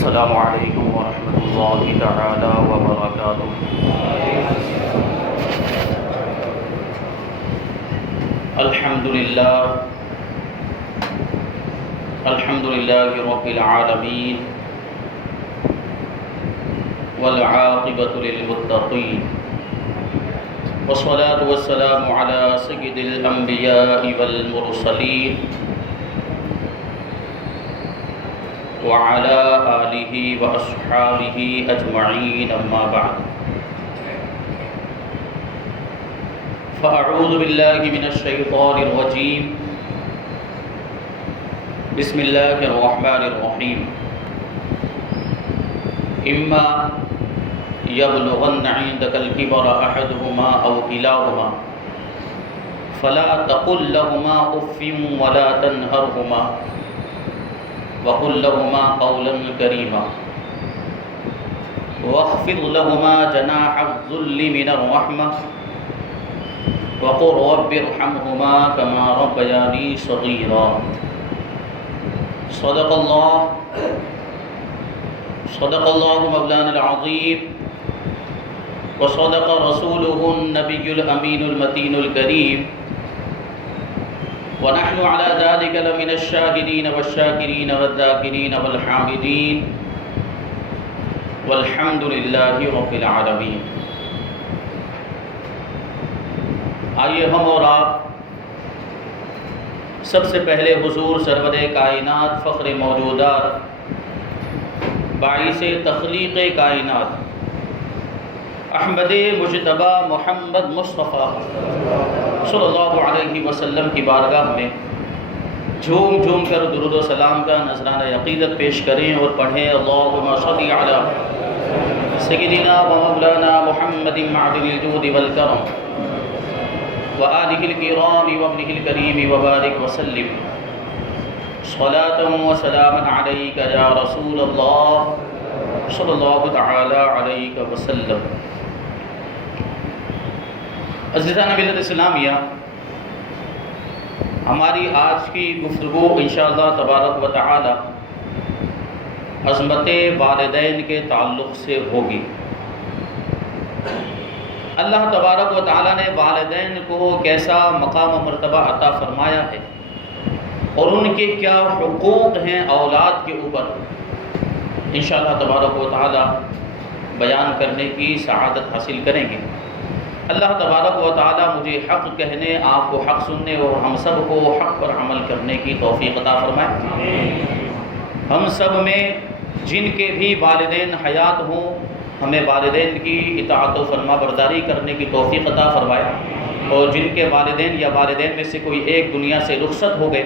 السلام علیکم ورحمۃ اللہ تعالی وبرکاتہ۔ الحمد للہ رب العالمین والعاقبۃ للمتقین والصلاة والسلام علی سید الانبیاء والمرسلین وعلى آلہ واصحابہ اجمعین، اما بعد فاعوذ باللہ من الشیطان الرجیم، بسم اللہ الرحمن الرحیم۔ اما یبلغن عندک الکبر احدہما او کلاہما فلا تقل لہما اف ولا تنہرہما وقل لهما قولا كريما واخفض لهما جناح الذل من الرحمة وقل رب ارحمهما كما ربياني صغيرا۔ صدق الله مولانا العظيم وصدق رسوله النبي الأمين المتين الكريم، ونحن على ذلك لمن الشاهدين والشاكرين والذاكرين والحامدين والحمد لله رب العالمين۔ آئیے ہم اور آپ سب سے پہلے حضور سرور کائنات، فخر موجودات، باعث تخلیق کائنات، احمد مجتبی محمد مصطفیٰ صلی اللہ علیہ وسلم کی بارگاہ میں جھوم جھوم کر درود و سلام کا نذرانہ عقیدت پیش کریں اور پڑھیں، اللہم صل علی سیدنا و مولانا محمد معدن الجود والکرم وآلہ الکرام وابنہ الکریم وبارک وسلم صلاۃ و سلاما علیک یا رسول اللہ صلی اللہ تعالی علیہ وسلم۔ عزیزان ملت اسلامیہ، ہماری آج کی گفتگو انشاءاللہ تبارک و تعالی عظمت والدین کے تعلق سے ہوگی۔ اللہ تبارک و تعالی نے والدین کو کیسا مقام و مرتبہ عطا فرمایا ہے اور ان کے کیا حقوق ہیں اولاد کے اوپر، انشاءاللہ تبارک و تعالی بیان کرنے کی سعادت حاصل کریں گے۔ اللہ تبارک و تعالی مجھے حق کہنے، آپ کو حق سننے اور ہم سب کو حق پر عمل کرنے کی توفیق عطا فرمائے۔ ہم سب میں جن کے بھی والدین حیات ہوں، ہمیں والدین کی اطاعت و فرما برداری کرنے کی توفیق عطا فرمائے، اور جن کے والدین یا والدین میں سے کوئی ایک دنیا سے رخصت ہو گئے،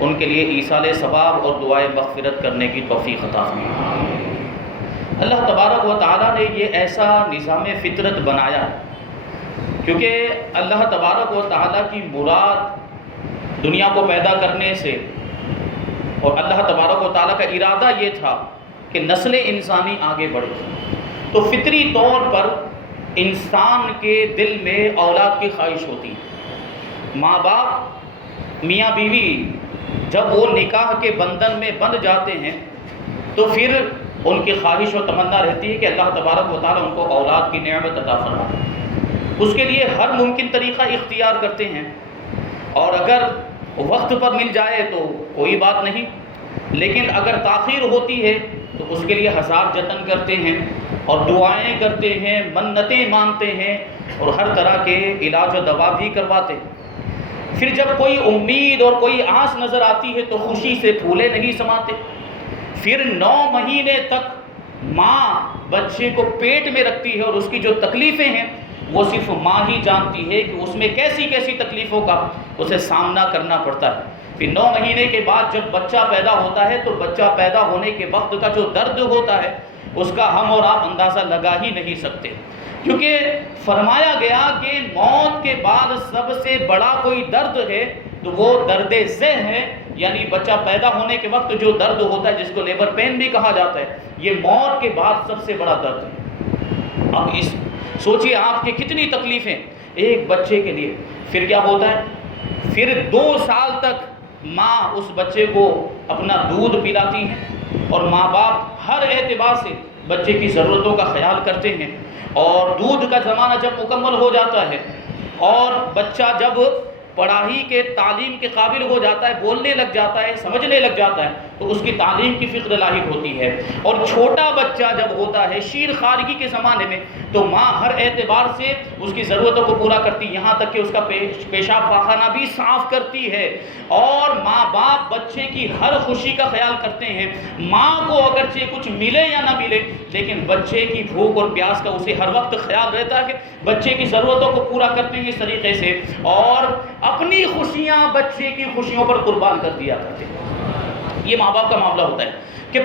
ان کے لیے ایصال ثواب اور دعائے مغفرت کرنے کی توفیق عطا فرمائے۔ اللہ تبارک و تعالی نے یہ ایسا نظام فطرت بنایا ہے، کیونکہ اللہ تبارک و تعالیٰ کی مراد دنیا کو پیدا کرنے سے اور اللہ تبارک و تعالیٰ کا ارادہ یہ تھا کہ نسل انسانی آگے بڑھے، تو فطری طور پر انسان کے دل میں اولاد کی خواہش ہوتی ہے۔ ماں باپ، میاں بیوی جب وہ نکاح کے بندھن میں بندھ جاتے ہیں تو پھر ان کی خواہش و تمنا رہتی ہے کہ اللہ تبارک و تعالیٰ ان کو اولاد کی نعمت عطا فرمائے۔ اس کے لیے ہر ممکن طریقہ اختیار کرتے ہیں، اور اگر وقت پر مل جائے تو کوئی بات نہیں، لیکن اگر تاخیر ہوتی ہے تو اس کے لیے ہزار جتن کرتے ہیں اور دعائیں کرتے ہیں، منتیں مانتے ہیں اور ہر طرح کے علاج و دوا بھی کرواتے ہیں۔ پھر جب کوئی امید اور کوئی آس نظر آتی ہے تو خوشی سے پھولے نہیں سماتے۔ پھر 9 مہینے تک ماں بچے کو پیٹ میں رکھتی ہے اور اس کی جو تکلیفیں ہیں وہ صرف ماں ہی جانتی ہے کہ اس میں کیسی کیسی تکلیفوں کا اسے سامنا کرنا پڑتا ہے۔ پھر 9 مہینے کے بعد جب بچہ پیدا ہوتا ہے تو بچہ پیدا ہونے کے وقت کا جو درد ہوتا ہے اس کا ہم اور آپ اندازہ لگا ہی نہیں سکتے، کیونکہ فرمایا گیا کہ موت کے بعد سب سے بڑا کوئی درد ہے تو وہ درد ذہ ہے، یعنی بچہ پیدا ہونے کے وقت جو درد ہوتا ہے جس کو لیبر پین بھی کہا جاتا ہے، یہ موت کے بعد سب سے بڑا درد ہے۔ اب سوچئے آپ کی کتنی تکلیفیں ایک بچے کے لیے۔ پھر کیا ہوتا ہے؟ پھر 2 سال تک ماں اس بچے کو اپنا دودھ پلاتی ہے، اور ماں باپ ہر اعتبار سے بچے کی ضرورتوں کا خیال کرتے ہیں، اور دودھ کا زمانہ جب مکمل ہو جاتا ہے اور بچہ جب پڑھائی کے تعلیم کے قابل ہو جاتا ہے، بولنے لگ جاتا ہے، سمجھنے لگ جاتا ہے، تو اس کی تعلیم کی فکر لاحق ہوتی ہے۔ اور چھوٹا بچہ جب ہوتا ہے شیر خارگی کے زمانے میں، تو ماں ہر اعتبار سے اس کی ضرورتوں کو پورا کرتی ہے، یہاں تک کہ اس کا پیشاب پاخانہ بھی صاف کرتی ہے۔ اور ماں باپ بچے کی ہر خوشی کا خیال کرتے ہیں، ماں کو اگرچہ کچھ ملے یا نہ ملے، لیکن بچے کی بھوک اور پیاس کا اسے ہر وقت خیال رہتا ہے کہ بچے کی ضرورتوں کو پورا کرتے ہیں اس طریقے سے، اور اپنی خوشیاں بچے کی خوشیوں پر قربان کر دیا کرتے ہیں۔ یہ ماں باپ کا معاملہ ہوتا ہے کہ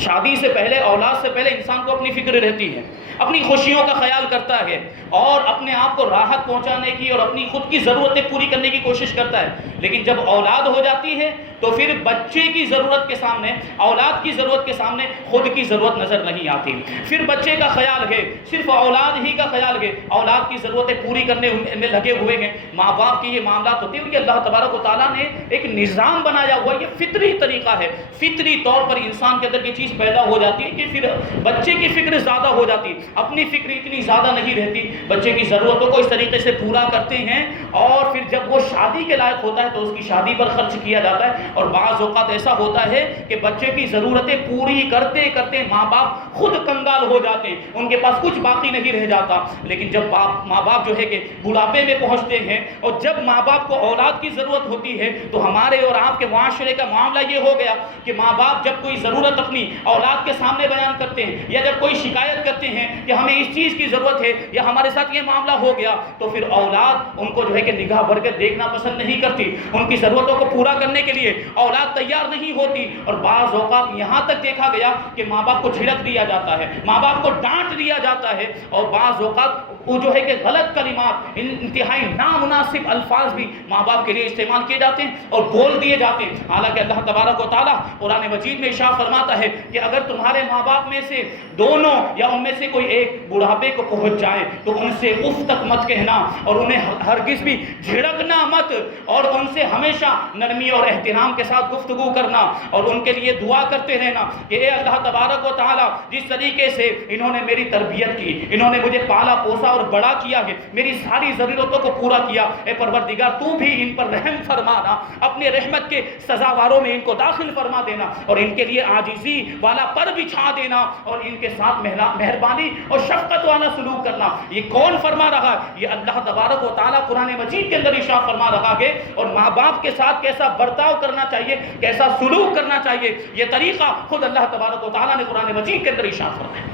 شادی سے پہلے، اولاد سے پہلے انسان کو اپنی فکر رہتی ہے، اپنی خوشیوں کا خیال کرتا ہے اور اپنے آپ کو راحت پہنچانے کی اور اپنی خود کی ضرورتیں پوری کرنے کی کوشش کرتا ہے۔ لیکن جب اولاد ہو جاتی ہے تو پھر بچے کی ضرورت کے سامنے، اولاد کی ضرورت کے سامنے خود کی ضرورت نظر نہیں آتی۔ پھر بچے کا خیال ہے، صرف اولاد ہی کا خیال ہے، اولاد کی ضرورتیں پوری کرنے میں لگے ہوئے ہیں۔ ماں باپ کی یہ معاملات ہوتے ہیں، اور یہ اللہ تبارک و تعالیٰ نے ایک نظام بنایا ہوا، یہ فطری طریقہ ہے، فطری طور پر انسان کے اندر یہ چیز پیدا ہو جاتی ہے کہ پھر بچے کی فکر زیادہ ہو جاتی، اپنی فکر اتنی زیادہ نہیں رہتی، بچے کی ضرورتوں کو اس طریقے سے پورا کرتے ہیں، اور پھر جب وہ شادی کے لائق ہوتا ہے تو اس کی شادی پر خرچ کیا جاتا ہے۔ اور بعض اوقات ایسا ہوتا ہے کہ بچے کی ضرورتیں پوری کرتے کرتے ماں باپ خود کنگال ہو جاتے ہیں، ان کے پاس کچھ باقی نہیں رہ جاتا۔ لیکن جب ماں باپ جو ہے کہ بڑھاپے میں پہنچتے ہیں اور جب ماں باپ کو اولاد کی ضرورت ہوتی ہے، تو ہمارے اور آپ کے معاشرے کا معاملہ یہ ہو گیا کہ ماں باپ جب کوئی ضرورت اپنی اولاد کے سامنے بیان کرتے ہیں، یا جب کوئی شکایت کرتے ہیں کہ ہمیں اس چیز کی ضرورت ہے یا ہمارے ساتھ یہ معاملہ ہو گیا، تو پھر اولاد ان کو جو ہے کہ نگاہ بھر کے دیکھنا پسند نہیں کرتی، ان کی ضرورتوں کو پورا کرنے کے لیے اولاد تیار نہیں ہوتی۔ اور بعض اوقات یہاں تک دیکھا گیا کہ ماں باپ کو جھڑک دیا جاتا ہے، ماں باپ کو ڈانٹ دیا جاتا ہے، اور بعض اوقات وہ جو ہے کہ غلط کلمات، انتہائی نامناسب الفاظ بھی ماں باپ کے لیے استعمال کیے جاتے ہیں اور بول دیے جاتے ہیں۔ حالانکہ اللہ تبارک و تعالیٰ قرآن مجید میں ارشاد فرماتا ہے کہ اگر تمہارے ماں باپ میں سے دونوں یا ان میں سے کوئی ایک بڑھاپے کو پہنچ جائے تو ان سے اف تک مت کہنا، اور انہیں ہرگز بھی جھڑکنا مت، اور ان سے ہمیشہ نرمی اور احترام کے ساتھ گفتگو کرنا، اور ان کے لیے دعا کرتے رہنا کہ اے اللہ تبارک و تعالیٰ، جس طریقے سے انہوں نے میری تربیت کی، انہوں نے مجھے پالا پوسا اور بڑا کیا ہے، میری ساری ضرورتوں کو پورا کیا، اے پروردگار تو بھی ان پر رحم فرمانا، اپنے رحمت کے سزاواروں میں ان کو داخل فرما دینا، اور ان کے لیے عاجزی والا پر بچھا دینا، اور ان کے ساتھ مہربانی اور شفقت والا سلوک کرنا۔ یہ کون فرما رہا ہے؟ یہ اللہ تبارک و تعالیٰ قرآن مجید کے اندر ارشاد فرما رہا ہے۔ اور ماں باپ کے ساتھ کیسا برتاؤ کرنا چاہیے، کیسا سلوک کرنا چاہیے، یہ طریقہ خود اللہ تبارک و تعالیٰ نے قرآن مجید کے اندر ارشاد فرمایا۔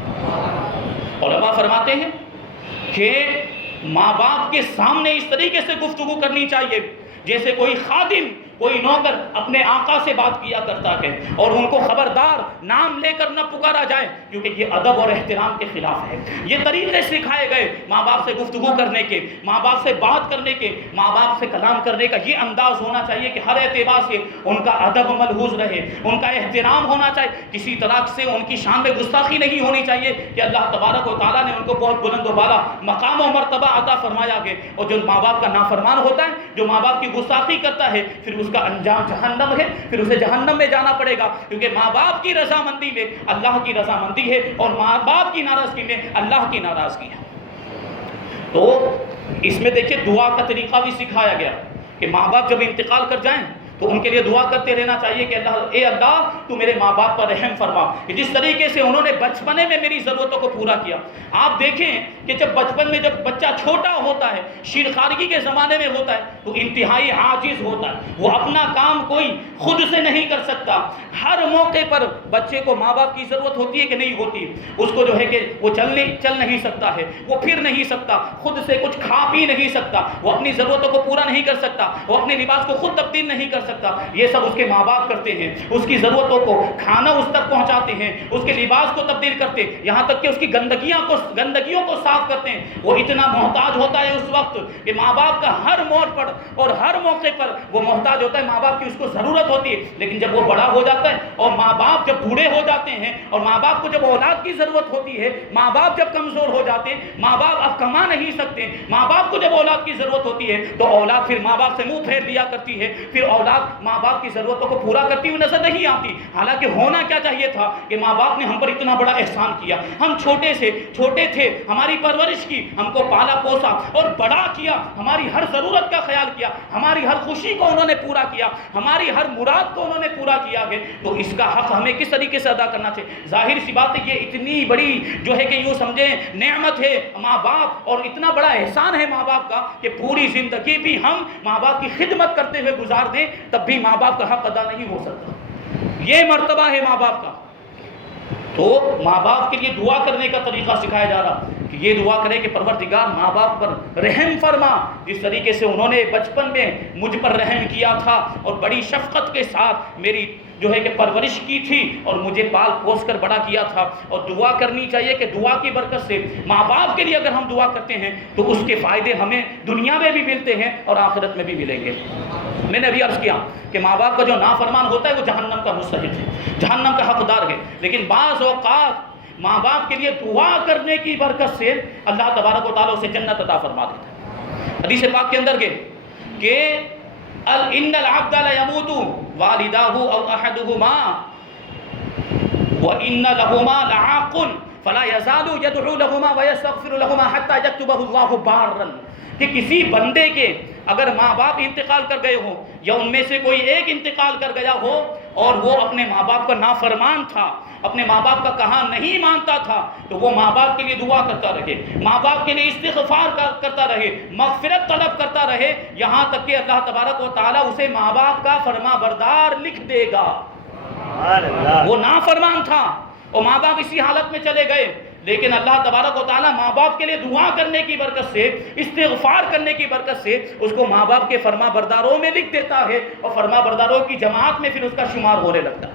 علماء فرماتے ہیں کہ ماں باپ کے سامنے اس طریقے سے گفتگو کرنی چاہیے جیسے کوئی خادم، کوئی نوکر اپنے آقا سے بات کیا کرتا ہے، اور ان کو خبردار نام لے کر نہ پکارا جائے، کیونکہ یہ ادب اور احترام کے خلاف ہے۔ یہ طریقے سکھائے گئے ماں باپ سے گفتگو کرنے کے، ماں باپ سے بات کرنے کے، ماں باپ سے کلام کرنے کا یہ انداز ہونا چاہیے کہ ہر اعتبار سے ان کا ادب ملحوظ رہے، ان کا احترام ہونا چاہیے، کسی طرح سے ان کی شان میں گستاخی نہیں ہونی چاہیے کہ اللہ تبارک و تعالیٰ نے ان کو بہت بلند و بالا مقام و مرتبہ عطا فرمایا گیا۔ اور جو ماں باپ کا نافرمان ہوتا ہے، جو ماں باپ کی گستاخی کرتا ہے، پھر اس کا انجام جہنم ہے، پھر اسے جہنم میں جانا پڑے گا، کیونکہ ماں باپ کی رضامندی میں اللہ کی رضامندی ہے، اور ماں باپ کی ناراضگی میں اللہ کی ناراضگی ہے۔ تو اس میں دیکھیے دعا کا طریقہ بھی سکھایا گیا کہ ماں باپ جب انتقال کر جائیں تو ان کے لیے دعا کرتے رہنا چاہیے کہ اے اللہ تو میرے ماں باپ پر رحم فرما، کہ جس طریقے سے انہوں نے بچپنے میں میری ضرورتوں کو پورا کیا۔ آپ دیکھیں کہ جب بچپن میں جب بچہ چھوٹا ہوتا ہے، شیرخارگی کے زمانے میں ہوتا ہے، تو انتہائی عاجز ہوتا ہے، وہ اپنا کام کوئی خود سے نہیں کر سکتا۔ ہر موقع پر بچے کو ماں باپ کی ضرورت ہوتی ہے کہ نہیں ہوتی؟ اس کو جو ہے کہ وہ چل نہیں سکتا ہے، وہ پھر نہیں سکتا، خود سے کچھ کھا پی نہیں سکتا، وہ اپنی ضرورتوں کو پورا نہیں کر سکتا، وہ اپنے لباس کو خود تبدیل نہیں کر سکتا۔ یہ سب اس کے ماں باپ کرتے ہیں، اس کی ضرورتوں کو کھانا اس تک پہنچاتے ہیں، اس کے لباس کو تبدیل کرتے، یہاں تک کہ اس کی گندگیوں کو صاف کرتے ہیں۔ وہ اتنا محتاج ہوتا ہے اس وقت کہ ماں باپ کا ہر موڑ پر اور ہر موقع پر وہ محتاج ہوتا ہے، ماں باپ کی اس کو ضرورت ہوتی ہے۔ لیکن جب وہ بڑا ہو جاتا ہے اور ماں باپ جب بوڑھے ہو جاتے ہیں، اور ماں باپ کو جب اولاد کی ضرورت ہوتی ہے، ماں باپ جب کمزور ہو جاتے ہیں، ماں باپ اب کما نہیں سکتے، ماں باپ کو جب اولاد کی ضرورت ہوتی ہے تو اولاد پھر ماں باپ سے منہ پھیر لیا کرتی ہے، پھر اولاد اولاد ماں باپ کی ضرورتوں کو پورا کرتی ہوئی نظر نہیں آتی. حالانکہ ہونا کیا چاہیے تھا کہ ماں باپ نے ہم پر اتنا بڑا احسان کیا, ہم چھوٹے تھے, ہماری پرورش کی, ہم کو پالا پوسا اور بڑا کیا, ہماری ہر ضرورت کا خیال کیا, ہماری ہر خوشی کو انہوں نے پورا کیا, ہماری ہر مراد کو انہوں نے پورا کیا ہے. تو اس کا حق ہمیں کس طریقے سے ادا کرنا چاہیے؟ ظاہر سی بات ہے یہ اتنی بڑی جو ہے کہ یوں سمجھیں نعمت ہے ماں باپ, اور اتنا بڑا احسان ہے ماں باپ کا کہ پوری زندگی بھی ہم ماں باپ کی خدمت کرتے ہوئے گزار دیں تب بھی ماں باپ کا حق ادا نہیں ہو سکتا. یہ مرتبہ ہے ماں باپ کا. تو ماں باپ کے لیے دعا کرنے کا طریقہ سکھایا جا رہا کہ یہ دعا کرے کہ پروردگار ماں باپ پر رحم فرما, جس طریقے سے انہوں نے بچپن میں مجھ پر رحم کیا تھا اور بڑی شفقت کے ساتھ میری جو ہے کہ پرورش کی تھی اور مجھے پال پوس کر بڑا کیا تھا. اور دعا کرنی چاہیے کہ دعا کی برکت سے ماں باپ کے لیے اگر ہم دعا کرتے ہیں تو اس کے فائدے ہمیں دنیا میں بھی ملتے ہیں اور آخرت میں بھی ملیں گے. میں نے ابھی عرض کیا کہ ماں باپ کا جو نافرمان ہوتا ہے وہ جہنم کا مستحق ہے, جہنم کا حقدار ہے. لیکن بعض اوقات ماں باپ کے لیے دعا کرنے کی برکت سے اللہ تبارک و تعالیٰ اسے جنت عطا فرما دیتا ہے. حدیث پاک کے اندر کہ ان العبد لیموت والداہ او احدہما وان لہما لعاق فلا یزال یدعو لہما ویستغفر لہما حتی یکتبہ اللہ بارا, کہ کسی بندے کے اگر ماں باپ انتقال کر گئے ہوں یا ان میں سے کوئی ایک انتقال کر گیا ہو اور وہ اپنے ماں باپ کا نافرمان تھا, اپنے ماں باپ کا کہا نہیں مانتا تھا, تو وہ ماں باپ کے لیے دعا کرتا رہے, ماں باپ کے لیے استغفار کرتا رہے, مغفرت طلب کرتا رہے, یہاں تک کہ اللہ تبارک و تعالیٰ اسے ماں باپ کا فرما بردار لکھ دے گا. وہ نافرمان تھا اور ماں باپ اسی حالت میں چلے گئے, لیکن اللہ تبارک و تعالیٰ ماں باپ کے لیے دعا کرنے کی برکت سے, استغفار کرنے کی برکت سے اس کو ماں باپ کے فرما برداروں میں لکھ دیتا ہے اور فرما برداروں کی جماعت میں پھر اس کا شمار ہونے لگتا ہے.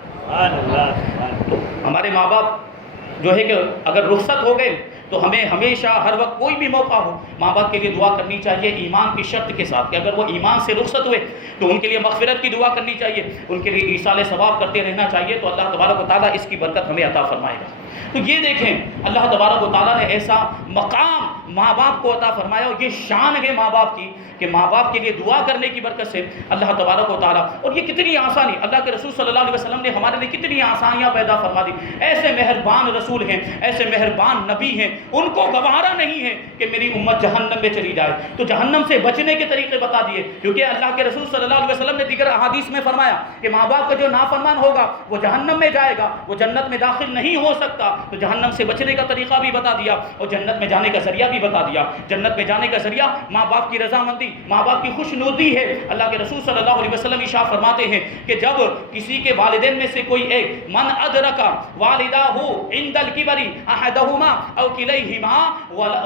تو ہمارے ماں باپ جو ہے کہ اگر رخصت ہو گئے تو ہمیں ہمیشہ ہر وقت کوئی بھی موقع ہو ماں باپ کے لیے دعا کرنی چاہیے, ایمان کی شرط کے ساتھ کہ اگر وہ ایمان سے رخصت ہوئے تو ان کے لیے مغفرت کی دعا کرنی چاہیے, ان کے لیے ایصال ثواب کرتے رہنا چاہیے. تو اللہ تبارک و تعالیٰ اس کی برکت ہمیں عطا فرمائے گا. تو یہ دیکھیں اللہ تبارک و تعالیٰ نے ایسا مقام ماں باپ کو عطا فرمایا, اور یہ شان ہے ماں باپ کی کہ ماں باپ کے لیے دعا کرنے کی برکت سے اللہ تبارک و تعالیٰ, اور یہ کتنی آسانی, اللہ کے رسول صلی اللہ علیہ وسلم نے ہمارے لیے کتنی آسانیاں پیدا فرما دی. ایسے مہربان رسول ہیں, ایسے مہربان نبی ہیں, ان کو گوارا نہیں ہے کہ میری امت جہنم میں چلی جائے, تو جہنم سے بچنے کے طریقے بتا دیے. کیونکہ اللہ کے رسول صلی اللہ علیہ وسلم نے دیگر احادیث میں فرمایا کہ ماں باپ کا جو نافرمان ہوگا وہ جہنم میں جائے گا, وہ جنت میں داخل نہیں ہو سکتا. تو جہنم سے بچنے کا طریقہ بھی بتا دیا اور جنت میں جانے کا ذریعہ بھی بتا دیا. جنت میں جانے کا ذریعہ ماں باپ کی رضامندی, ماں باپ کی خوشنودی ہے. اللہ کے رسول صلی اللہ علیہ وسلم ارشاد فرماتے ہیں کہ جب کسی کے والدین میں سے کوئی ایک من ادرک والداہ عند الکبر احدہما او کلیہما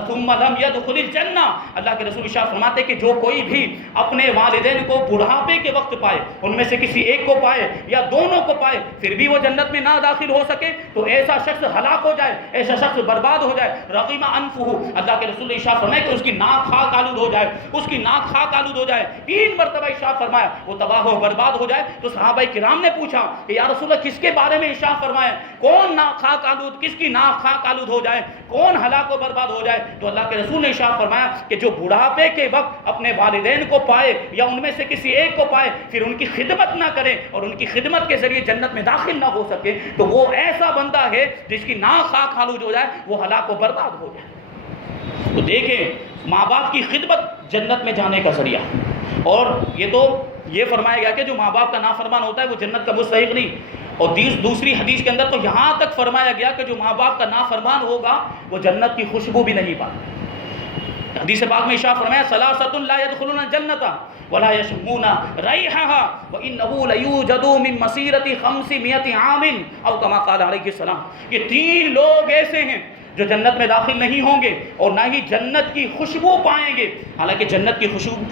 ثم لم يدخل الجنہ, اللہ کے رسول ارشاد فرماتے ہیں کہ جو کوئی بھی اپنے والدین کو بڑھاپے کے وقت پائے, ان میں سے کسی ایک کو پائے یا دونوں کو پائے, پھر بھی وہ جنت میں نہ داخل ہو سکے تو ایسا شخص ہلاک ہو جائے, ایسا شخص برباد ہو جائے. رغم انفہ, اللہ کے رسول نے ارشاد فرمایا کہ اس کی ناک خاک آلود ہو جائے, اس کی ناک خاک آلود ہو جائے. 3 مرتبہ ارشاد فرمایا وہ تباہ و برباد ہو جائے. تو صحابہ کرام نے پوچھا کہ یا رسول اللہ کس کے بارے میں ارشاد فرمایا, کون ناک خاک آلود, کس کی ناک خاک آلود ہو جائے, کون ہلاک و برباد ہو جائے؟ تو اللہ کے رسول نے ارشاد فرمایا کہ جو بڑھاپے کے وقت اپنے والدین کو پائے یا ان میں سے کسی ایک کو پائے پھر ان کی خدمت نہ کرے اور ان کی خدمت کے ذریعے جنت میں داخل نہ ہو سکے, تو وہ ایسا بندہ ہے جس کی ناک خاک آلود ہو جائے, وہ ہلاک و برباد ہو جائے. تو دیکھیں ماں باپ کی خدمت جنت میں جانے کا ذریعہ. اور یہ فرمایا گیا کہ جو ماں باپ کا نافرمان ہوتا ہے وہ جنت کا مستحق نہیں. اور دوسری حدیث کے اندر تو یہاں تک فرمایا گیا کہ جو ماں باپ کا نافرمان ہوگا وہ جنت کی خوشبو بھی نہیں پائے. حدیث پاک میں ارشاد فرمایا ثلاثۃ لا يدخلون الجنۃ ولا يشمون رائحها وانه ليوجد من مسيرة 500 عام او كما قال علیہ السلام. یہ 3 لوگ ایسے ہیں جو جنت میں داخل نہیں ہوں گے اور نہ ہی جنت کی خوشبو پائیں گے. حالانکہ جنت کی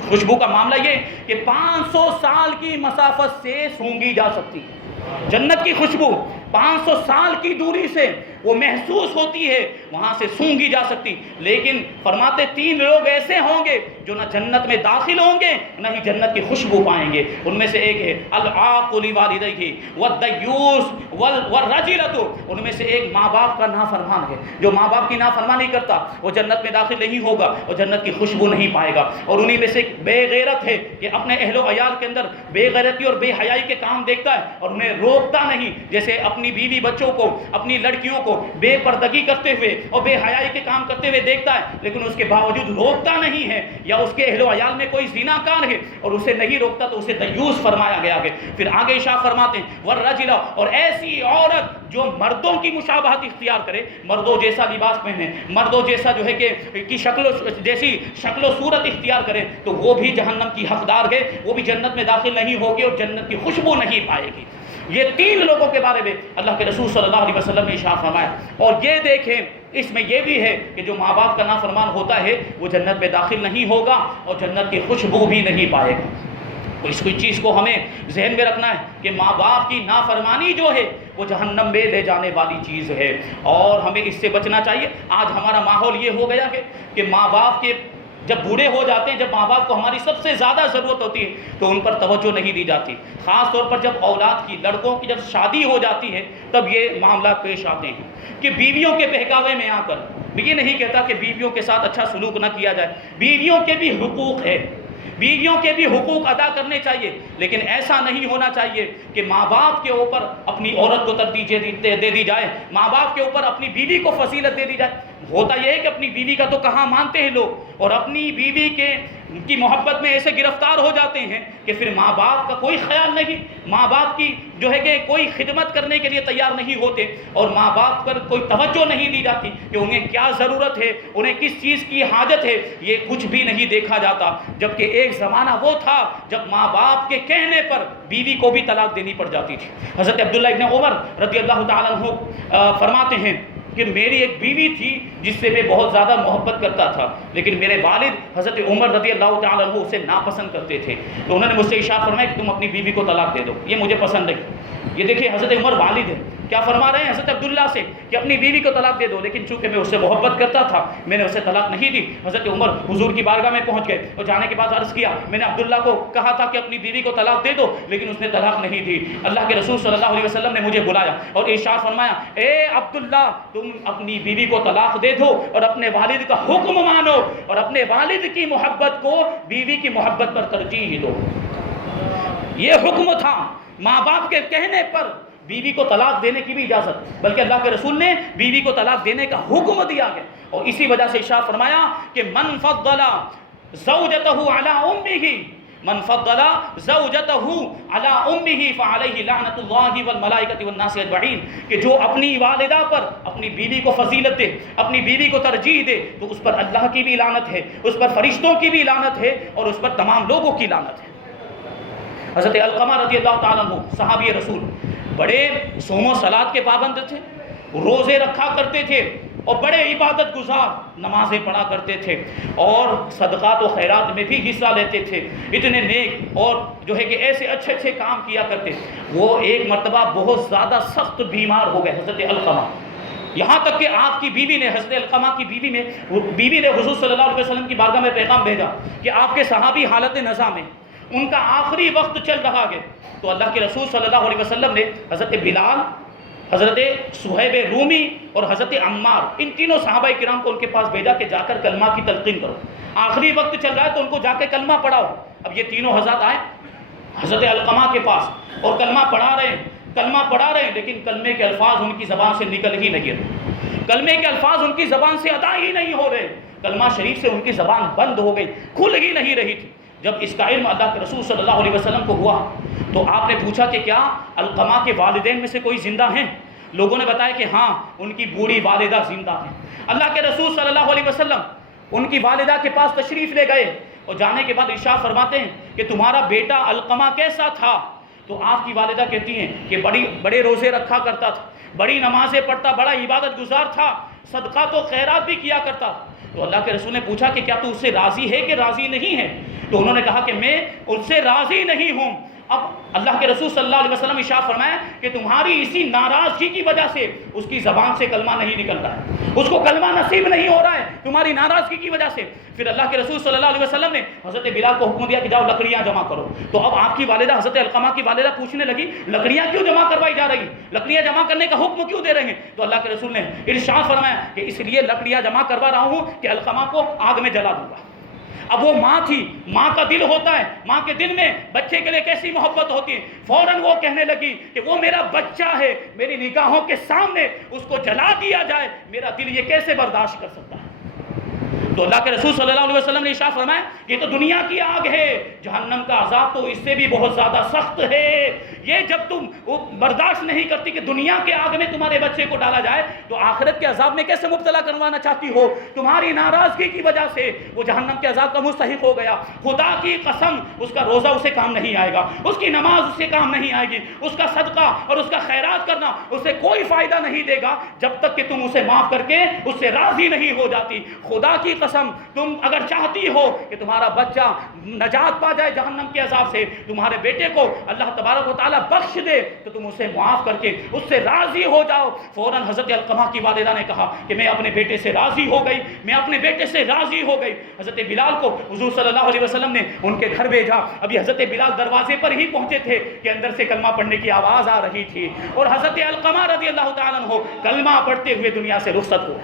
خوشبو کا معاملہ یہ کہ 500 سال کی مسافت سے سونگھی جا سکتی ہے. جنت کی خوشبو 500 سال کی دوری سے وہ محسوس ہوتی ہے، وہاں سے سونگھی جا سکتی، لیکن فرماتے 3 لوگ ایسے ہوں گے جو نہ جنت میں داخل ہوں گے نہ ہی جنت کی خوشبو پائیں گے۔ ان میں سے ایک ہے العاق لوالدیہ والدیوس والرجلۃ، ان میں سے ایک ماں باپ کا نافرمان ہے، جو ماں باپ کی نافرمانی کرتا وہ جنت میں داخل نہیں ہوگا اور جنت کی خوشبو نہیں پائے گا۔ اور انہی میں سے ایک بے غیرت ہے کہ اپنے اہل و عیال کے اندر بے غیرتی اور بے حیائی کے کام دیکھتا ہے اور انہیں روکتا نہیں، جیسے اپنی بیوی بچوں کو، اپنی لڑکیوں کو بے پردگی کرتے ہوئے اور بے حیائی کے کام کرتے ہوئے دیکھتا ہے، لیکن اس کے باوجود روکتا نہیں ہے، یا اس کے اہل و عیال میں کوئی زنا کار ہے اور اسے نہیں روکتا تو اسے دیوس فرمایا گیا ہے۔ پھر آگے ارشاد فرماتے ہیں والرجلہ، اور ایسی عورت جو مردوں کی مشابہت اختیار کرے، مردوں جیسا لباس پہنے، مردوں جیسا جو ہے کہ جیسی شکل و صورت اختیار کرے، تو وہ بھی جہنم کی حقدار ہے، وہ بھی جنت میں داخل نہیں ہوگی اور جنت کی خوشبو نہیں پائے گی۔ یہ 3 لوگوں کے بارے میں اللہ کے رسول صلی اللہ علیہ وسلم نے ارشاد فرمایا۔ اور یہ دیکھیں اس میں یہ بھی ہے کہ جو ماں باپ کا نافرمان ہوتا ہے وہ جنت میں داخل نہیں ہوگا اور جنت کی خوشبو بھی نہیں پائے گا۔ تو اس کوئی چیز کو ہمیں ذہن میں رکھنا ہے کہ ماں باپ کی نافرمانی جو ہے وہ جہنم میں لے جانے والی چیز ہے اور ہمیں اس سے بچنا چاہیے۔ آج ہمارا ماحول یہ ہو گیا ہے کہ ماں باپ کے جب بوڑھے ہو جاتے ہیں، جب ماں باپ کو ہماری سب سے زیادہ ضرورت ہوتی ہے تو ان پر توجہ نہیں دی جاتی، خاص طور پر جب اولاد کی، لڑکوں کی جب شادی ہو جاتی ہے تب یہ معاملات پیش آتے ہیں کہ بیویوں کے بہکاوے میں آ کر، یہ نہیں کہتا کہ بیویوں کے ساتھ اچھا سلوک نہ کیا جائے، بیویوں کے بھی حقوق ہے، بیویوں کے بھی حقوق ادا کرنے چاہیے، لیکن ایسا نہیں ہونا چاہیے کہ ماں باپ کے اوپر اپنی عورت کو ترجیح دے دی جائے، ماں باپ کے اوپر اپنی بیوی کو فضیلت دے دی جائے۔ ہوتا یہ ہے کہ اپنی بیوی کا تو کہاں مانتے ہیں لوگ، اور اپنی بیوی کی محبت میں ایسے گرفتار ہو جاتے ہیں کہ پھر ماں باپ کا کوئی خیال نہیں، ماں باپ کی جو ہے کہ کوئی خدمت کرنے کے لیے تیار نہیں ہوتے، اور ماں باپ پر کوئی توجہ نہیں دی جاتی کہ انہیں کیا ضرورت ہے، انہیں کس چیز کی حاجت ہے، یہ کچھ بھی نہیں دیکھا جاتا۔ جبکہ ایک زمانہ وہ تھا جب ماں باپ کے کہنے پر بیوی کو بھی طلاق دینی پڑ جاتی تھی۔ حضرت عبداللہ ابن عمر رضی اللہ تعالیٰ عنہ فرماتے ہیں کہ میری ایک بیوی تھی جس سے میں بہت زیادہ محبت کرتا تھا، لیکن میرے والد حضرت عمر رضی اللہ تعالیٰ عنہ اسے ناپسند کرتے تھے، تو انہوں نے مجھ سے ارشاد فرمایا کہ تم اپنی بیوی کو طلاق دے دو، یہ مجھے پسند نہیں۔ یہ دیکھیں حضرت عمر والد ہیں، کیا فرما رہے ہیں حضرت عبداللہ سے کہ اپنی بیوی کو طلاق دے دو، لیکن چونکہ میں اس سے محبت کرتا تھا میں نے اسے طلاق نہیں دی۔ حضرت عمر حضور کی بارگاہ میں پہنچ گئے اور جانے کے بعد عرض کیا میں نے عبداللہ کو کہا تھا کہ اپنی بیوی کو طلاق دے دو، لیکن اس نے طلاق نہیں دی۔ اللہ کے رسول صلی اللہ علیہ وسلم نے مجھے بلایا اور ارشاد فرمایا اے عبداللہ تم اپنی بیوی کو طلاق دے دو اور اپنے والد کا حکم مانو اور اپنے والد کی محبت کو بیوی کی محبت پر ترجیح دو۔ یہ حکم تھا، ماں باپ کے کہنے پر بیوی کو طلاق دینے کی بھی اجازت، بلکہ اللہ کے رسول نے بیوی کو طلاق دینے کا حکم دیا گیا، اور اسی وجہ سے ارشاد فرمایا کہ من فضل زوجته على امه من فضل زوجته على امه فعليه لعنت الله والملائکۃ والناس اجمعین، کہ جو اپنی والدہ پر اپنی بیوی کو فضیلت دے، اپنی بیوی کو ترجیح دے تو اس پر اللہ کی بھی لعنت ہے، اس پر فرشتوں کی بھی لعنت ہے اور اس پر تمام لوگوں کی لعنت ہے۔ حضرت علقمہ رضی اللہ تعالیٰ عنہ صحابی رسول بڑے صوم و صلات کے پابند تھے، روزے رکھا کرتے تھے اور بڑے عبادت گزار، نمازیں پڑھا کرتے تھے اور صدقات و خیرات میں بھی حصہ لیتے تھے، اتنے نیک اور جو ہے کہ ایسے اچھے اچھے کام کیا کرتے۔ وہ ایک مرتبہ بہت زیادہ سخت بیمار ہو گئے حضرت علقمہ، یہاں تک کہ آپ کی بیوی نے، حضرت علقمہ کی بیوی نے حضور صلی اللہ علیہ وسلم کی بارگاہ میں پیغام بھیجا کہ آپ کے صحابی حالت نزا میں، ان کا آخری وقت چل رہا ہے۔ تو اللہ کے رسول صلی اللہ علیہ وسلم نے حضرت بلال، حضرت صہیب رومی اور حضرت عمار، ان تینوں صحابہ کرام کو ان کے پاس بھیجا کہ جا کر کلمہ کی تلقین کرو، آخری وقت چل رہا ہے تو ان کو جا کے کلمہ پڑھاؤ۔ اب یہ تینوں حضرات آئے حضرت علقمہ کے پاس اور کلمہ پڑھا رہے ہیں، لیکن کلمے کے الفاظ ان کی زبان سے نکل ہی نہیں رہے، کلمے کے الفاظ ان کی زبان سے ادا ہی نہیں ہو رہے، کلمہ شریف سے ان کی زبان بند ہو گئی، کھل ہی نہیں رہی تھی۔ جب اس کا علم اللہ کے رسول صلی اللہ علیہ وسلم کو ہوا تو آپ نے پوچھا کہ کیا علقمہ کے والدین میں سے کوئی زندہ ہیں؟ لوگوں نے بتایا کہ ہاں ان کی بوڑھی والدہ زندہ ہیں۔ اللہ کے رسول صلی اللہ علیہ وسلم ان کی والدہ کے پاس تشریف لے گئے اور جانے کے بعد ارشاد فرماتے ہیں کہ تمہارا بیٹا علقمہ کیسا تھا؟ تو آپ کی والدہ کہتی ہیں کہ بڑے روزے رکھا کرتا تھا، بڑی نمازیں پڑھتا، بڑا عبادت گزار تھا، صدقات و خیرات بھی کیا کرتا۔ تو اللہ کے رسول نے پوچھا کہ کیا تو اس سے راضی ہے کہ راضی نہیں ہے؟ تو انہوں نے کہا کہ میں اس سے راضی نہیں ہوں، اب اللہ کے رسول صلی اللہ علیہ وسلم ارشاد فرمایا کہ تمہاری اسی ناراضگی کی وجہ سے اس کی زبان سے کلمہ نہیں نکل رہا ہے، اس کو کلمہ نصیب نہیں ہو رہا ہے تمہاری ناراضگی کی وجہ سے۔ پھر اللہ کے رسول صلی اللہ علیہ وسلم نے حضرت بلال کو حکم دیا کہ جاؤ لکڑیاں جمع کرو۔ تو اب آپ کی والدہ حضرت علقمہ کی والدہ پوچھنے لگی لکڑیاں کیوں جمع کروائی جا رہی، لکڑیاں جمع کرنے کا حکم کیوں دے رہے ہیں؟ تو اللہ کے رسول نے ارشاد فرمایا کہ اس لیے لکڑیاں جمع کروا رہا ہوں کہ علقمہ کو آگ میں جلا دوں گا۔ اب وہ ماں تھی، ماں کا دل ہوتا ہے، ماں کے دل میں بچے کے لیے کیسی محبت ہوتی ہے، فوراً وہ کہنے لگی کہ وہ میرا بچہ ہے، میری نگاہوں کے سامنے اس کو جلا دیا جائے، میرا دل یہ کیسے برداشت کر سکتا ہے؟ تو اللہ کے رسول صلی اللہ علیہ وسلم نے ارشاد فرمایا یہ تو دنیا کی آگ ہے، جہنم کا عذاب تو اس سے بھی بہت زیادہ سخت ہے۔ یہ جب تم برداشت نہیں کرتی کہ دنیا کے آگ میں تمہارے بچے کو ڈالا جائے تو آخرت کے عذاب میں کیسے مبتلا کروانا چاہتی ہو؟ تمہاری ناراضگی کی وجہ سے وہ جہنم کے عذاب کا مستحق ہو گیا۔ خدا کی قسم اس کا روزہ اسے کام نہیں آئے گا، اس کی نماز اسے کام نہیں آئے گی، اس کا صدقہ اور اس کا خیرات کرنا اسے کوئی فائدہ نہیں دے گا جب تک کہ تم اسے معاف کر کے اس سے راضی نہیں ہو جاتی۔ خدا کی قسم تم اگر چاہتی ہو کہ تمہارا بچہ نجات پا جائے جہنم کے عذاب سے، تمہارے بیٹے کو اللہ تبارک و تعالیٰ بخش دے، تو تم اسے معاف کر کے اس سے راضی ہو جاؤ۔ فوراً حضرت علقمہ کی والدہ نے کہا کہ میں اپنے بیٹے سے راضی ہو گئی، میں اپنے بیٹے سے راضی ہو گئی۔ حضرت بلال کو حضور صلی اللہ علیہ وسلم نے ان کے گھر بھیجا۔ ابھی حضرت بلال دروازے پر ہی پہنچے تھے کہ اندر سے کلمہ پڑھنے کی آواز آ رہی تھی، اور حضرت علقمہ رضی اللہ تعالیٰ عنہ کلمہ پڑھتے ہوئے دنیا سے رخصت ہوئے۔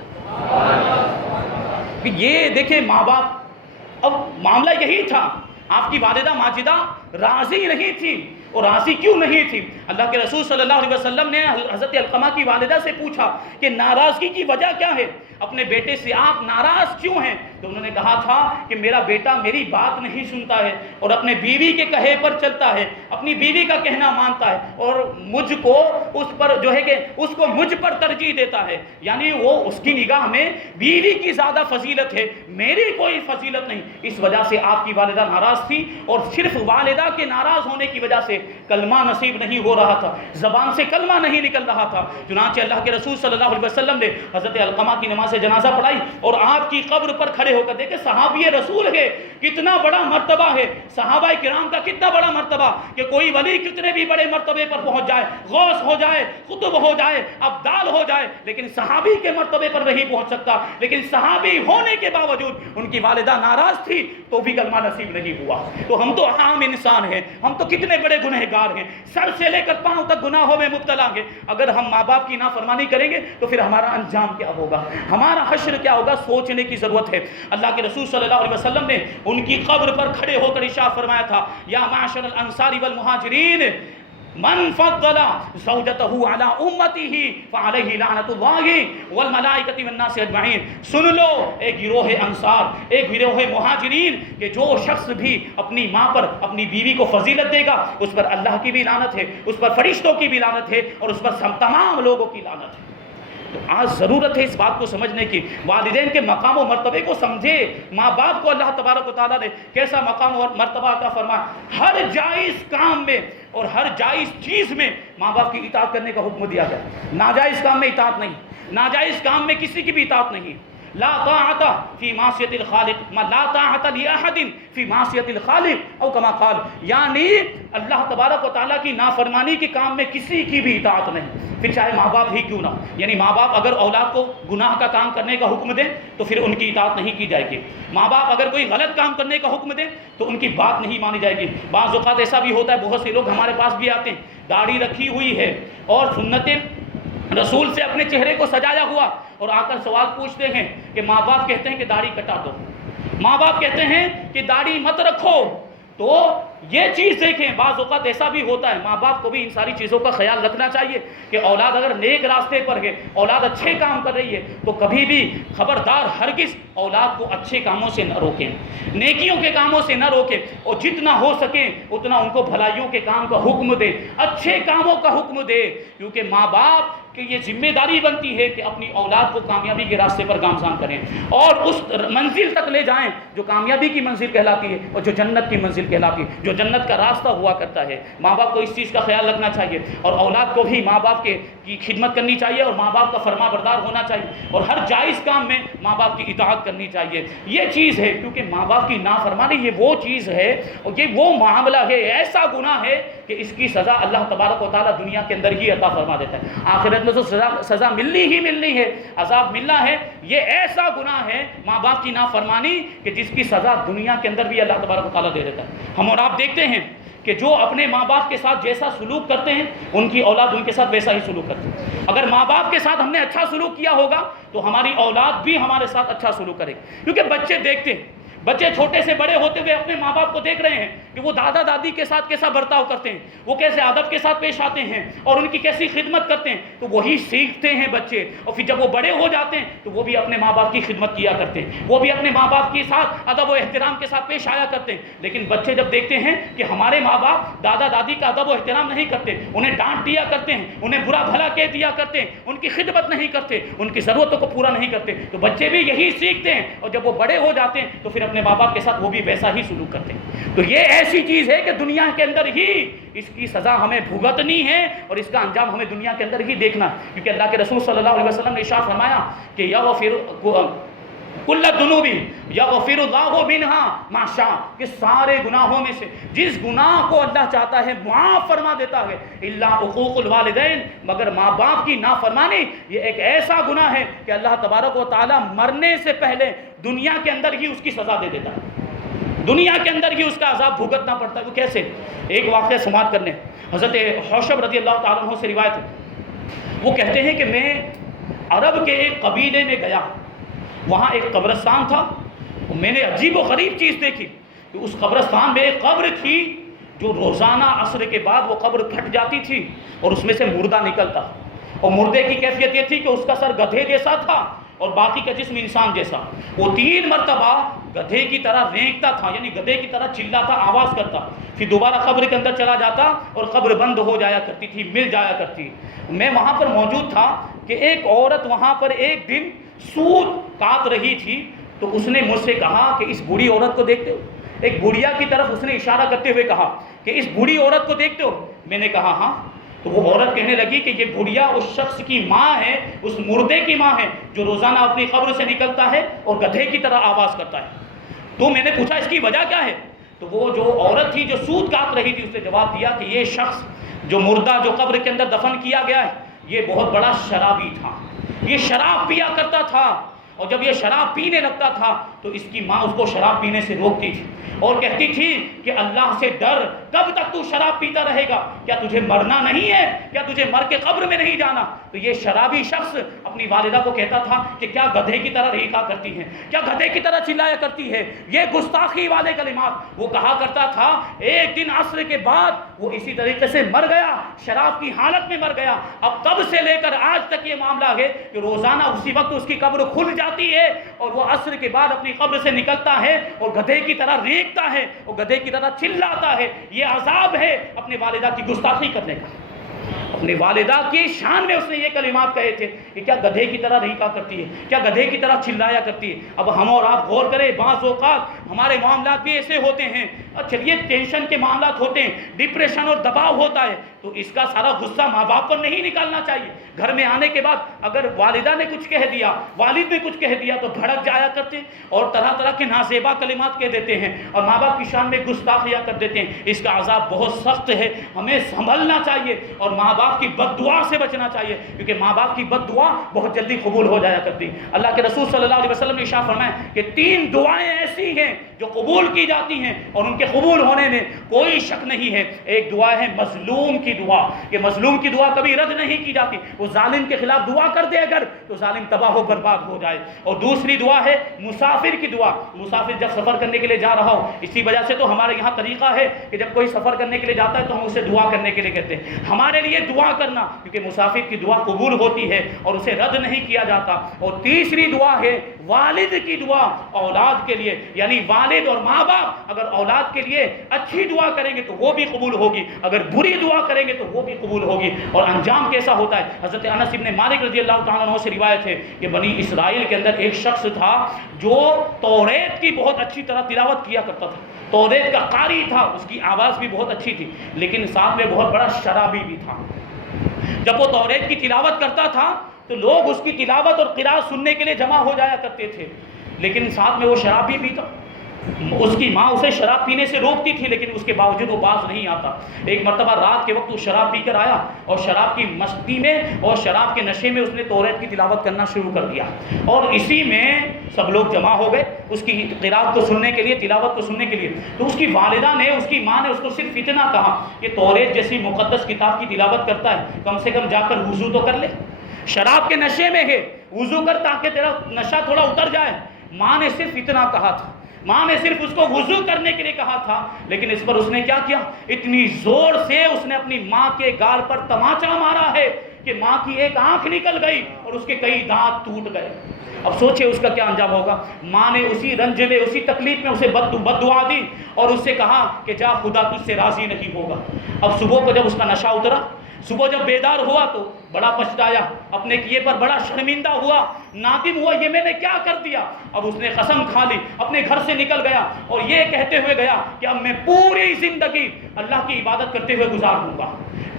یہ دیکھیں ماں باپ، اب معاملہ یہی تھا، آپ کی والدہ ماجدہ راضی نہیں تھی، اور راضی کیوں نہیں تھی؟ اللہ کے رسول صلی اللہ علیہ وسلم نے حضرت علقمہ کی والدہ سے پوچھا کہ ناراضگی کی وجہ کیا ہے، اپنے بیٹے سے آپ ناراض کیوں ہیں؟ تو انہوں نے کہا تھا کہ میرا بیٹا میری بات نہیں سنتا ہے اور اپنے بیوی کے کہے پر چلتا ہے، اپنی بیوی کا کہنا مانتا ہے، اور مجھ کو اس پر جو ہے کہ اس کو مجھ پر ترجیح دیتا ہے، یعنی وہ اس کی نگاہ میں بیوی کی زیادہ فضیلت ہے، میری کوئی فضیلت نہیں۔ اس وجہ سے آپ کی والدہ ناراض تھی، اور صرف والدہ کے ناراض ہونے کی وجہ سے کلمہ نصیب نہیں ہو رہا تھا، زبان سے کلمہ نہیں نکل رہا تھا۔ چنانچہ اللہ کے رسول صلی اللہ علیہ وسلم نے حضرت علقمہ کی نماز جنازہ پڑھائی، اور آپ کی قبر پر کھڑے ہو کر دیکھیں صحابی رسول ہے، کتنا بڑا مرتبہ ہے، صحابہ کرام کا کتنا بڑا مرتبہ کہ کوئی ولی کتنے بھی بڑے مرتبے پر پہنچ جائے، غوث ہو جائے، قطب ہو جائے، ابدال ہو جائے، لیکن صحابی کے مرتبے پر نہیں پہنچ سکتا۔ لیکن صحابی ہونے کے باوجود ان کی والدہ ناراض تھی تو بھی کلمہ نصیب نہیں ہوا۔ تو ہم تو عام انسان ہیں، ہم تو کتنے بڑے گنہگار ہیں، سر سے لے کر پاؤں تک گناہوں میں مبتلا ہیں۔ اگر ہم ماں باپ کی نافرمانی کریں گے تو پھر ہمارا انجام کیا ہوگا، ہمارا حشر کیا ہوگا، سوچنے کی ضرورت ہے۔ اللہ کے رسول صلی اللہ علیہ وسلم نے ان کی قبر پر کھڑے ہو کر ارشاد فرمایا تھا، یا معاشر الانصار والمہاجرین من فضل زوجته على امته فعليه لعنت الله والملائکۃ والناس اجمعین۔ سن لو ایک گروہ انصار، ایک گروہ مہاجرین، کہ جو شخص بھی اپنی ماں پر، اپنی بیوی کو فضیلت دے گا اس پر اللہ کی بھی لعنت ہے، اس پر فرشتوں کی بھی لعنت ہے، اور اس پر تمام لوگوں کی لعنت ہے۔ تو آج ضرورت ہے اس بات کو سمجھنے کی، والدین کے مقام و مرتبے کو سمجھے۔ ماں باپ کو اللہ تبارک و تعالیٰ نے کیسا مقام و مرتبہ عطا فرمایا، ہر جائز کام میں اور ہر جائز چیز میں ماں باپ کی اطاعت کرنے کا حکم دیا گیا، ناجائز کام میں اطاعت نہیں، ناجائز کام میں کسی کی بھی اطاعت نہیں۔ لا طاعت فی معصیت الخالق، لا طاعت لأحد فی معصیت الخالق او کما قال، یعنی اللہ تبارک و تعالیٰ کی نافرمانی کے کام میں کسی کی بھی اطاعت نہیں، پھر چاہے ماں باپ ہی کیوں نہ۔ یعنی ماں باپ اگر اولاد کو گناہ کا کام کرنے کا حکم دیں تو پھر ان کی اطاعت نہیں کی جائے گی، ماں باپ اگر کوئی غلط کام کرنے کا حکم دیں تو ان کی بات نہیں مانی جائے گی۔ بعض اوقات ایسا بھی ہوتا ہے، بہت سے لوگ ہمارے پاس بھی آتے ہیں، داڑھی رکھی ہوئی ہے اور سنت رسول سے اپنے چہرے کو سجایا ہوا، اور آ کر سوال پوچھتے ہیں کہ ماں باپ کہتے ہیں کہ داڑھی کٹا دو، ماں باپ کہتے ہیں کہ داڑھی مت رکھو۔ تو یہ چیز دیکھیں، بعض اوقات ایسا بھی ہوتا ہے، ماں باپ کو بھی ان ساری چیزوں کا خیال رکھنا چاہیے کہ اولاد اگر نیک راستے پر ہے، اولاد اچھے کام کر رہی ہے، تو کبھی بھی خبردار ہرگز اولاد کو اچھے کاموں سے نہ روکیں، نیکیوں کے کاموں سے نہ روکیں، اور جتنا ہو سکے اتنا ان کو بھلائیوں کے کام کا حکم دیں، اچھے کاموں کا حکم دیں، کیونکہ ماں باپ کہ یہ ذمہ داری بنتی ہے کہ اپنی اولاد کو کامیابی کے راستے پر گامزن کریں اور اس منزل تک لے جائیں جو کامیابی کی منزل کہلاتی ہے اور جو جنت کی منزل کہلاتی ہے، جو جنت کا راستہ ہوا کرتا ہے۔ ماں باپ کو اس چیز کا خیال رکھنا چاہیے، اور اولاد کو بھی ماں باپ کی خدمت کرنی چاہیے، اور ماں باپ کا فرما بردار ہونا چاہیے، اور ہر جائز کام میں ماں باپ کی اطاعت کرنی چاہیے۔ یہ چیز ہے، کیونکہ ماں باپ کی نافرمانی یہ وہ چیز ہے، اور یہ وہ معاملہ ہے، ایسا گناہ ہے کہ اس کی سزا اللہ تبارک و تعالیٰ دنیا کے اندر ہی عطا فرما دیتا ہے. آخرت میں تو سزا ملنی ہی ملنی ہے، عذاب ملنا ہے. یہ ایسا گناہ ہے ماں باپ کی نافرمانی کہ جس کی سزا دنیا کے اندر بھی اللہ تبارک و تعالیٰ دے دیتا ہے. ہم اور آپ دیکھتے ہیں کہ جو اپنے ماں باپ کے ساتھ جیسا سلوک کرتے ہیں ان کی اولاد ان کے ساتھ ویسا ہی سلوک کرتے ہیں. اگر ماں باپ کے ساتھ ہم نے اچھا سلوک کیا ہوگا تو ہماری اولاد بھی ہمارے ساتھ اچھا سلوک کرے گی. کیونکہ بچے دیکھتے ہیں، بچے چھوٹے سے بڑے ہوتے ہوئے اپنے ماں باپ کو دیکھ رہے ہیں کہ وہ دادا دادی کے ساتھ کیسا برتاؤ کرتے ہیں، وہ کیسے ادب کے ساتھ پیش آتے ہیں اور ان کی کیسی خدمت کرتے ہیں. تو وہی سیکھتے ہیں بچے، اور پھر جب وہ بڑے ہو جاتے ہیں تو وہ بھی اپنے ماں باپ کی خدمت کیا کرتے ہیں، وہ بھی اپنے ماں باپ کے ساتھ ادب و احترام کے ساتھ پیش آیا کرتے ہیں. لیکن بچے جب دیکھتے ہیں کہ ہمارے ماں باپ دادا دادی کا ادب و احترام نہیں کرتے، انہیں ڈانٹ دیا کرتے ہیں، انہیں برا بھلا کہہ دیا کرتے ہیں، ان کی خدمت نہیں کرتے، ان کی ضرورتوں کو پورا نہیں کرتے، تو بچے بھی یہی سیکھتے ہیں. اور جب وہ بڑے ہو جاتے ہیں تو پھر اپنے ماں باپ کے ساتھ وہ بھی ویسا ہی سلوک کرتے ہیں. تو یہ ایسی چیز ہے کہ دنیا کے اندر ہی اس کی سزا ہمیں بھگتنی ہے اور اس کا انجام ہمیں دنیا کے اندر ہی دیکھنا ہے. کیونکہ اللہ کے رسول صلی اللہ علیہ وسلم نے ارشاد فرمایا کہ یغفر کل الذنوب یغفر اللہ منہا ما شاء، کہ سارے گناہوں میں سے جس گناہ کو اللہ چاہتا ہے معاف فرما دیتا ہے، الا حقوق الوالدین، مگر ماں باپ کی نافرمانی. یہ ایک ایسا گناہ ہے کہ اللہ تبارک و تعالیٰ مرنے سے پہلے دنیا کے اندر ہی اس کی سزا دے دیتا ہے، دنیا کے اندر ہی اس کا عذاب بھگتنا پڑتا ہے. وہ کیسے؟ ایک واقعہ سماعت کرنے حضرت حوشب رضی اللہ تعالیٰ عنہ سے روایت ہے. وہ کہتے ہیں کہ میں عرب کے ایک قبیلے میں گیا، وہاں ایک قبرستان تھا. میں نے عجیب و غریب چیز دیکھی کہ اس قبرستان میں ایک قبر تھی جو روزانہ عصر کے بعد وہ قبر پھٹ جاتی تھی اور اس میں سے مردہ نکلتا. اور مردے کی کیفیت یہ تھی کہ اس کا سر گدھے جیسا تھا اور باقی کا جسم انسان جیسا. وہ 3 مرتبہ گدھے کی طرح رینکتا تھا، یعنی گدھے کی طرح چلاتا، آواز کرتا، پھر دوبارہ قبر کے اندر چلا جاتا اور قبر بند ہو جایا کرتی تھی، مل جایا کرتی. میں وہاں پر موجود تھا کہ ایک عورت وہاں پر ایک دن سود کاٹ رہی تھی. تو اس نے مجھ سے کہا کہ اس بوڑھی عورت کو دیکھتے ہو؟ ایک بڑھیا کی طرف اس نے اشارہ کرتے ہوئے کہا کہ اس بوڑھی عورت کو دیکھتے ہو؟ میں نے کہا ہاں. تو وہ عورت کہنے لگی کہ یہ بڑھیا اس شخص کی ماں ہے، اس مردے کی ماں ہے جو روزانہ اپنی قبر سے نکلتا ہے اور گدھے کی طرح آواز کرتا ہے. تو میں نے پوچھا اس کی وجہ کیا ہے؟ تو وہ جو عورت تھی جو سود کاٹ رہی تھی اس نے جواب دیا کہ یہ شخص جو مردہ جو قبر کے اندر دفن کیا گیا ہے یہ بہت بڑا شرابی تھا، یہ شراب پیا کرتا تھا، اور جب یہ شراب پینے لگتا تھا تو اس کی ماں اس کو شراب پینے سے روکتی تھی اور کہتی تھی کہ اللہ سے ڈر، کب تک تو شراب پیتا رہے گا؟ کیا تجھے مرنا نہیں ہے؟ کیا تجھے مر کے قبر میں نہیں جانا؟ تو یہ شرابی شخص اپنی والدہ کو کہتا تھا کہ کیا گدھے کی طرح ریکا کرتی ہے، کیا گدھے کی طرح چلایا کرتی ہے، یہ گستاخی والے کلمات وہ کہا کرتا تھا. ایک دن عصر کے بعد وہ اسی طریقے سے مر گیا، شراب کی حالت میں مر گیا. اب تب سے لے کر آج تک یہ معاملہ ہے کہ روزانہ اسی وقت اس کی قبر کھل جاتی ہے اور وہ عصر کے بعد اپنی قبر سے نکلتا ہے اور گدھے کی طرح ریکتا ہے اور گدھے کی طرح چلاتا ہے. یہ عذاب ہے اپنے والدہ کی گستاخی کرنے کا. اپنے والدہ کی شان میں اس نے یہ کلمات کہے تھے کہ کیا گدھے کی طرح ریکا کرتی ہے، کیا گدھے کی طرح چلایا کرتی ہے. اب ہم اور آپ غور کریں، بعض اوقات ہمارے معاملات بھی ایسے ہوتے ہیں. چلیے ٹینشن کے معاملات ہوتے ہیں، ڈپریشن اور دباؤ ہوتا ہے، تو اس کا سارا غصہ ماں باپ پر نہیں نکالنا چاہیے. گھر میں آنے کے بعد اگر والدہ نے کچھ کہہ دیا، والد نے کچھ کہہ دیا تو بھڑک جایا کرتے ہیں اور طرح طرح کے نازیبا کلمات کہہ دیتے ہیں اور ماں باپ کی شان میں گستاخیاں کر دیتے ہیں. اس کا عذاب بہت سخت ہے، ہمیں سنبھلنا چاہیے اور ماں باپ کی بد دعا سے بچنا چاہیے، کیونکہ ماں باپ کی بد دعا بہت جلدی قبول ہو جایا کرتی. اللہ کے رسول صلی اللہ علیہ وسلم نے ارشاد فرمایا کہ 3 دعائیں ایسی ہیں جو قبول کی جاتی ہیں اور ان کے قبول ہونے میں کوئی شک نہیں ہے. ایک دعا ہے مظلوم کی دعا. یہ مظلوم کی دعا کبھی رد نہیں کی جاتی. وہ ظالم کے خلاف دعا کر دے اگر تو ظالم تباہ و برباد ہو جائے. اور دوسری دعا ہے مسافر کی دعا. مسافر جب سفر کرنے کے لیے جا رہا ہو، اسی وجہ سے تو ہمارے یہاں طریقہ ہے کہ جب کوئی سفر کرنے کے لیے جاتا ہے تو ہم اسے دعا کرنے کے لیے کہتے ہیں ہمارے لیے دعا کرنا، کیونکہ مسافر کی دعا قبول ہوتی ہے اور اسے رد نہیں کیا جاتا. اور تیسری دعا ہے والد کی دعا اولاد کے لیے، یعنی والد اور ماں باپ اگر اولاد کے لیے اچھی دعا کریں گے تو وہ بھی قبول ہوگی، اگر بری دعا کریں گے تو وہ بھی قبول ہوگی. اور انجام کیسا ہوتا ہے؟ حضرت انس بن مالک رضی اللہ تعالیٰ عنہ سے روایت ہے کہ بنی اسرائیل کے اندر ایک شخص تھا جو توریت کی بہت اچھی طرح تلاوت کیا کرتا تھا، توریت کا قاری تھا، اس کی آواز بھی بہت اچھی تھی، لیکن ساتھ میں بہت بڑا شرابی بھی تھا. جب وہ توریت کی تلاوت کرتا تھا تو لوگ اس کی تلاوت اور قراءت سننے کے لیے جمع ہو جایا کرتے تھے، لیکن ساتھ میں وہ شرابی بھی تھا. اس کی ماں اسے شراب پینے سے روکتی تھی لیکن اس کے باوجود وہ باز نہیں آتا۔ ایک مرتبہ رات کے وقت وہ شراب پی کر آیا اور شراب کی مستی میں اور شراب کے نشے میں اس نے توریت کی تلاوت کرنا شروع کر دیا، اور اسی میں سب لوگ جمع ہو گئے اس کی قرات کو سننے کے لیے، تلاوت کو سننے کے لیے۔ تو اس کی والدہ نے، اس کی ماں نے اس کو صرف اتنا کہا کہ توریت جیسی مقدس کتاب کی تلاوت کرتا ہے، کم سے کم جا کر وضو تو کر لے، شراب کے نشے میں ہے، وضو کر تاکہ تیرا نشہ تھوڑا اتر جائے۔ ماں نے صرف اتنا کہا تھا، ماں نے صرف اس کو وضو کرنے کے لیے کہا تھا، لیکن اس پر اس نے کیا کیا؟ اتنی زور سے اس نے اپنی ماں کے گال پر تماچا مارا ہے کہ ماں کی ایک آنکھ نکل گئی اور اس کے کئی دانت ٹوٹ گئے۔ اب سوچے اس کا کیا انجام ہوگا۔ ماں نے اسی رنج میں، اسی تکلیف میں اسے بد دعا دی اور اس سے کہا کہ جا، خدا تجھ سے راضی نہیں ہوگا۔ اب صبح کو جب اس کا نشہ اترا، صبح جب بیدار ہوا تو بڑا پچھتایا، اپنے کیے پر بڑا شرمندہ ہوا، نادم ہوا، یہ میں نے کیا کر دیا۔ اب اس نے قسم کھا لی، اپنے گھر سے نکل گیا اور یہ کہتے ہوئے گیا کہ اب میں پوری زندگی اللہ کی عبادت کرتے ہوئے گزار دوں گا۔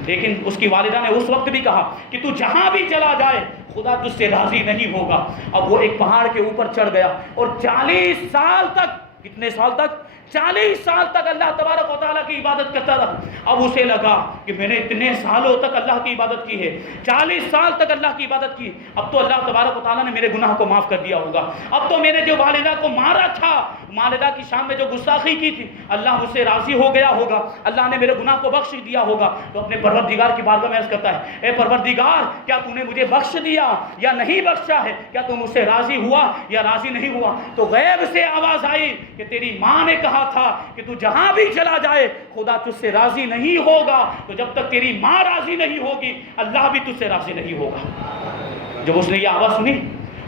لیکن اس کی والدہ نے اس وقت بھی کہا کہ تو جہاں بھی چلا جائے خدا تجھ سے راضی نہیں ہوگا۔ اب وہ ایک پہاڑ کے اوپر چڑھ گیا اور 40 سال تک، کتنے سال تک؟ 40 سال تک اللہ تبارک و تعالیٰ کی عبادت کرتا رہا۔ اب اسے لگا کہ میں نے اتنے سالوں تک اللہ کی عبادت کی ہے، 40 سال تک اللہ کی عبادت کی، اب تو اللہ تبارک و تعالیٰ نے میرے گناہ کو معاف کر دیا ہوگا، اب تو میں نے جو والدہ کو مارا تھا، والدہ کی شان میں جو گستاخی کی تھی، اللہ مجھ سے راضی ہو گیا ہوگا، اللہ نے میرے گناہ کو بخش دیا ہوگا۔ تو اپنے پروردگار کی بارگاہ میں عرض کرتا ہے، اے پروردگار، کیا تو نے مجھے بخش دیا یا نہیں بخشا ہے؟ کیا تو مجھ سے راضی ہوا یا راضی نہیں ہوا؟ تو غیب سے آواز آئی کہ تیری ماں نے کہا تھا کہ تو جہاں بھی چلا جائے خدا تجھ سے راضی نہیں ہوگا، تو جب تک تیری ماں راضی نہیں ہوگی اللہ بھی تجھ سے راضی نہیں ہوگا۔ جب اس نے یہ آواز سنی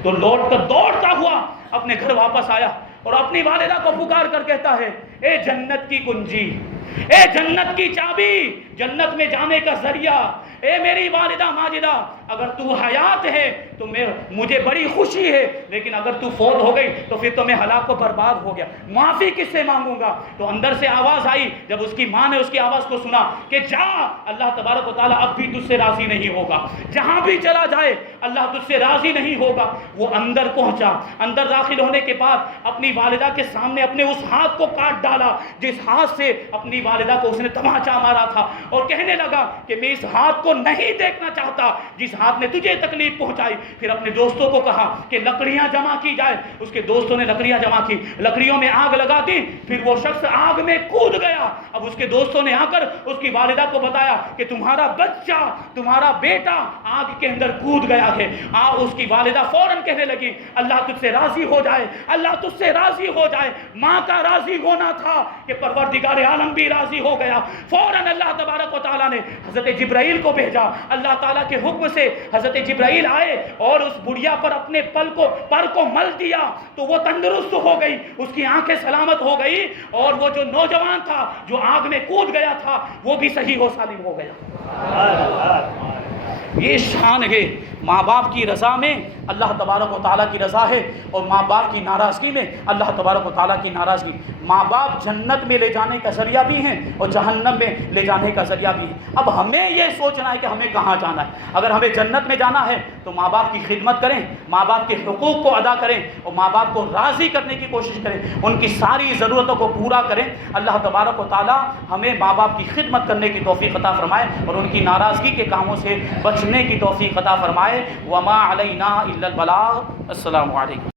تو لوٹ کر دوڑتا ہوا اپنے گھر واپس آیا اور اپنی والدہ کو پکار کر کہتا ہے، اے جنت کی کنجی، اے جنت کی چابی، جنت میں جانے کا ذریعہ، اے میری والدہ ماجدہ، اگر تو حیات ہے تو مجھے بڑی خوشی ہے، لیکن اگر تو فوت ہو گئی تو پھر تو میں ہلاک و برباد ہو گیا، معافی کس سے مانگوں گا؟ تو اندر سے آواز آئی جب اس کی ماں نے اس کی آواز کو سنا کہ جا، اللہ تبارک و تعالیٰ اب بھی تجھ سے راضی نہیں ہوگا، جہاں بھی چلا جائے اللہ تجھ سے راضی نہیں ہوگا۔ وہ اندر پہنچا، اندر داخل ہونے کے بعد اپنی والدہ کے سامنے اپنے اس ہاتھ کو کاٹ ڈالا جس ہاتھ سے اپنی والدہ کو اس نے تماچا مارا تھا، اور کہنے لگا کہ میں اس ہاتھ کو نہیں دیکھنا چاہتا جس ہاتھ نے تجھے تکلیف پہنچائی۔ پھر اپنے دوستوں کو کہا کہ لکڑیاں جمع کی جائے، اس کے دوستوں نے لکڑیاں جمع کی، لکڑیوں میں آگ لگا دی، پھر وہ شخص آگ میں کود گیا۔ اب اس کے دوستوں نے آ کر اس کی والدہ کو بتایا کہ تمہارا بچہ، تمہارا بیٹا آگ کے اندر کود گیا ہے۔ اس کی والدہ فوراً کہنے لگی، اللہ تجھ سے راضی ہو جائے، اللہ تجھ سے راضی ہو جائے۔ ماں کا راضی ہونا تھا کہ پروردگار عالم بھی راضی ہو گیا۔ فوراً اللہ تبارک و تعالیٰ نے حضرت جبرائیل کو بھیجا، اللہ تعالیٰ کے حکم سے حضرت جبرائیل آئے اور اس بڑھیا پر اپنے پر کو مل دیا تو وہ تندرست ہو گئی، اس کی آنکھیں سلامت ہو گئی، اور وہ جو نوجوان تھا جو آگ میں کود گیا تھا وہ بھی صحیح و سالم ہو گیا۔ یہ شان ہے ماں باپ کی رضا میں اللہ تبارک و تعالیٰ کی رضا ہے، اور ماں باپ کی ناراضگی میں اللہ تبارک و تعالیٰ کی ناراضگی۔ ماں باپ جنت میں لے جانے کا ذریعہ بھی ہیں اور جہنم میں لے جانے کا ذریعہ بھی ہے۔ اب ہمیں یہ سوچنا ہے کہ ہمیں کہاں جانا ہے۔ اگر ہمیں جنت میں جانا ہے تو ماں باپ کی خدمت کریں، ماں باپ کے حقوق کو ادا کریں اور ماں باپ کو راضی کرنے کی کوشش کریں، ان کی ساری ضرورتوں کو پورا کریں۔ اللہ تبارک و تعالیٰ ہمیں ماں باپ کی خدمت کرنے کی توفیق عطا فرمائے اور ان کی ناراضگی کے کاموں سے بچنے کی توفیق عطا فرمائے۔ وما علینا الا البلاغ۔ السلام علیکم۔